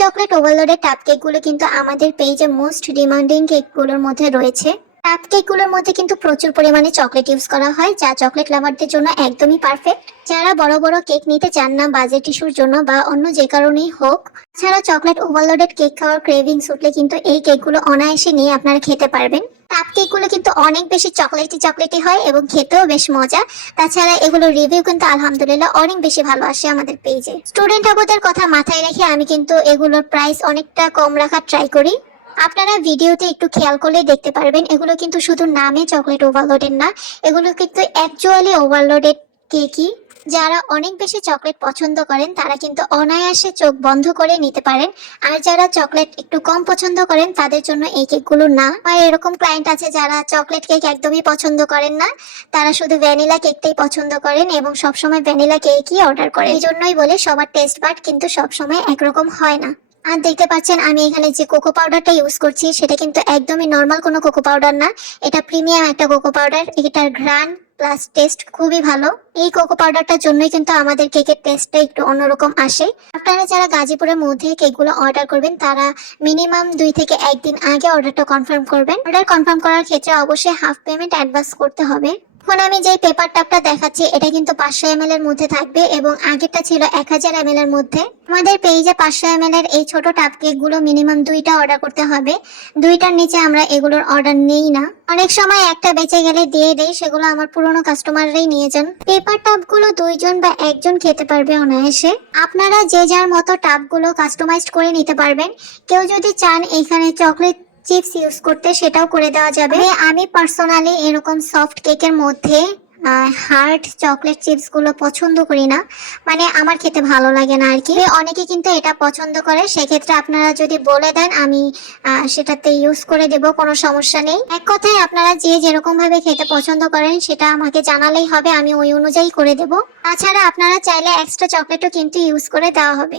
Chocolate ওভারলোডের টাপ কেকগুলো কিন্তু আমাদের পেজে মোস্ট ডিমান্ডিং কেকগুলোর মধ্যে রয়েছে। টাপ কেকগুলোর মধ্যে কিন্তু প্রচুর পরিমাণে চকলেট ইউজ করা হয়, যা চকলেট লাভারদের জন্য একদমই পারফেক্ট। যারা বড় বড় কেক নিতে চান না বাজেট ইস্যুর জন্য বা অন্য যে কারণেই হোক, ছাড়া চকলেট ওভারলোডেড কেক খাওয়ার ক্রেভিংস উঠলে কিন্তু এই কেকগুলো অনায়াসে নিয়ে আপনারা খেতে পারবেন। কাপ কেকগুলো কিন্তু অনেক বেশি চকলেটি চকলেটি হয় এবং খেতেও বেশ মজা। তাছাড়া এগুলো রিভিউ কিন্তু আলহামদুলিল্লাহ অনেক বেশি ভালো আসে আমাদের পেজে। স্টুডেন্ট আপুদের কথা মাথায় রেখে আমি কিন্তু এগুলোর প্রাইস অনেকটা কম রাখার ট্রাই করি। আপনারা ভিডিওতে একটু খেয়াল করলে দেখতে পারবেন এগুলো কিন্তু শুধু নামে চকলেট ওভারলোডেড না, এগুলো কিন্তু অ্যাকচুয়ালি ওভারলোডেড কেকই। যারা অনেক বেশি চকলেট পছন্দ করেন তারা কিন্তু অনায়াসে চোখ বন্ধ করে নিতে পারেন। আর যারা চকলেট একটু কম পছন্দ করেন তাদের জন্য এই কেকগুলো না। আর এরকম ক্লায়েন্ট আছে যারা চকলেট কেক একদমই পছন্দ করেন না, তারা শুধু ভ্যানিলা কেকটাই পছন্দ করেন এবং সবসময় ভ্যানিলা কেকই অর্ডার করেন। এই জন্যই বলে সবার টেস্ট বাট কিন্তু সবসময় একরকম হয় না। আর দেখতে পাচ্ছেন আমি এখানে যে কোকো পাউডারটা ইউজ করছি সেটা কিন্তু একদমই নর্মাল কোনো কোকো পাউডার না, এটা প্রিমিয়াম একটা কোকো পাউডার। এটার ঘ্রাণ প্লাস টেস্ট খুবই ভালো। এই কোকো পাউডারটার জন্যই কিন্তু আমাদের কেকের টেস্টটা একটু অন্যরকম আসে। আপনারা যারা গাজীপুরের মধ্যে কেকগুলো অর্ডার করবেন তারা মিনিমাম 2 থেকে 1 দিন আগে অর্ডারটা কনফার্ম করবেন। অর্ডার কনফার্ম করার ক্ষেত্রে অবশ্যই হাফ পেমেন্ট অ্যাডভান্স করতে হবে। এখন আমি যে পেপার টাপটা দেখাচ্ছি এটা কিন্তু 500 ml এর মধ্যে থাকবে এবং আগেরটা ছিল 1000 ml এর মধ্যে। আমাদের পেজে 500 ml এর এই ছোট টাপ কেকগুলো মিনিমাম 2টা অর্ডার করতে হবে। 2টার নিচে আমরা এগুলোর অর্ডার নেই না। অনেক সময় একটা বেঁচে গেলে দিয়ে দেই, সেগুলো আমার পুরনো কাস্টমাররাই নিয়ে যান। পেপার টাপগুলো 2 জন বা 1 জন খেতে পারবে অনায়াসে। আপনারা যে যার মতো টাপগুলো কাস্টমাইজড করে নিতে পারবেন। কেউ যদি চান এখানে চকলেট চিপস ইউজ করতে সেটাও করে দেওয়া যাবে। আমি পার্সোনালি এরকম সফট কেকের মধ্যে হার্ড চকলেট চিপস গুলো পছন্দ করি না, মানে আমার খেতে ভালো লাগে না আর কি। অনেকে কিন্তু এটা পছন্দ করে, সেক্ষেত্রে আপনারা যদি বলে দেন আমি সেটাতে ইউজ করে দেব, কোনো সমস্যা নেই। এক কথায় আপনারা যে যেরকম ভাবে খেতে পছন্দ করেন সেটা আমাকে জানালেই হবে, আমি ওই অনুযায়ী করে দেব। তাছাড়া আপনারা চাইলে এক্সট্রা চকলেটও কিন্তু ইউজ করে দেওয়া হবে।